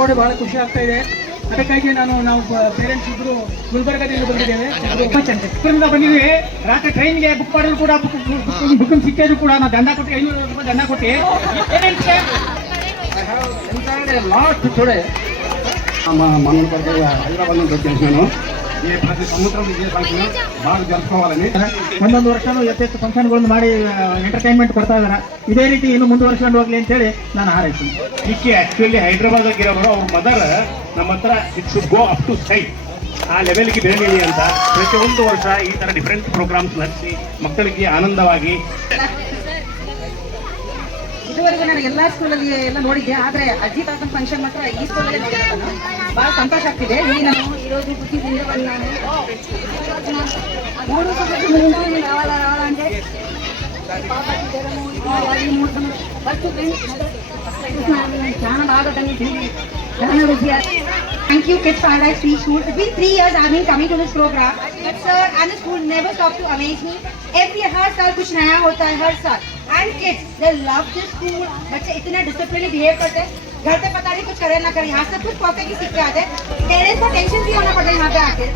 ನೋಡಿ ಬಹಳ ಖುಷಿ ಆಗ್ತಾ ಇದೆ. ಅದಕ್ಕಾಗಿ ನಾವು ಪೇರೆಂಟ್ಸ್ ಇಬ್ಬರು ಗುಲ್ಬರ್ಗದಿಂದ ಬಂದಿದ್ದೇವೆ. ಚಿತ್ರದಿಂದ ಬಂದಿದ್ದೀವಿ. ರಾತ್ರಿ ಟ್ರೈನ್ಗೆ ಬುಕ್ ಮಾಡಿದ್ರು ಕೂಡ ಬುಕ್ಕಿಂಗ್ ಸಿಕ್ಕಿದ್ರು ಕೂಡ ನಾವು ದಂಡ ಕೊಟ್ಟು 500 ರೂಪಾಯಿ ದಂಡ ಕೊಟ್ಟು ಲಾಸ್ಟ್ ಥೋಡೆ మన హైదరాబాద్ నుంచి వచ్చేసినాను. ఈ ప్రతి సంవత్సరం ఇదే ఫంక్షన్ బాగా జరుపుకోవాలని ಒಂದೊಂದು ವರ್ಷನೂ ಎಷ್ಟೆಷ್ಟು ಫಂಕ್ಷನ್ಗಳನ್ನು ಮಾಡಿ ಎಂಟರ್ಟೈನ್ಮೆಂಟ್ ಕೊಡ್ತಾ ಇದ್ದಾರೆ. ಇದೇ ರೀತಿ ಇನ್ನು ಮುಂದುವರ್ಸ್ಕೊಂಡು ಹೋಗ್ಲಿ ಅಂತೇಳಿ ನಾನು ಹಾರೈಸ್ತೀನಿ. ಈಕೆ ಆಕ್ಚುಲಿ ಹೈದರಾಬಾದ್ ಇರೋರು ಅವ್ರ ಮದರ್ ನಮ್ಮ ಹತ್ರ it should go up to ಸೈ ಆ ಲೆವೆಲ್ಗೆ ಬೆಳೆಯಲಿ ಅಂತ ಪ್ರತಿಯೊಂದು ವರ್ಷ ಈ ತರ ಡಿಫ್ರೆಂಟ್ ಪ್ರೋಗ್ರಾಮ್ಸ್ ನಡೆಸಿ ಮಕ್ಕಳಿಗೆ ಆನಂದವಾಗಿ. ಇದುವರೆಗೂ ನಾನು ಎಲ್ಲಾ ಸ್ಕೂಲಲ್ಲಿ ಎಲ್ಲ ನೋಡಿದ್ದೆ, ಆದ್ರೆ ಅಜ್ಜಿ ತಾತನ ಫಂಕ್ಷನ್ ಮಾತ್ರ ಈ ಸ್ಕೂಲಲ್ಲಿ ನೋಡಿರೋದು ಬಹಳ ಸಂತೋಷ ಆಗ್ತಿದೆ. ಇಲ್ಲಿ ನಾನು ఈరోజు పుట్టినరోజు వన్నాను 3 సంవత్సరాలు రావాలంటే పాపకి జ్వరము అది 3 సంవత్సరాలు ఫస్ట్ చాలా బాగా కలిసింది, చాలా రుచిగా. Thank you Kids Paradise Free School. It's been 3 years I've been coming to this program. But sir and the school never stop to amaze me. Every हर साल कुछ नया होता है हर साल. And kids they love this school. बच्चे इतने discipline behave करते हैं. घर पे पता नहीं कुछ करे ना करे, यहाँ से कुछ परफेक्टली सीख के आते हैं. पेरेंट्स को टेंशन भी होना पड़ता है यहाँ पे आके.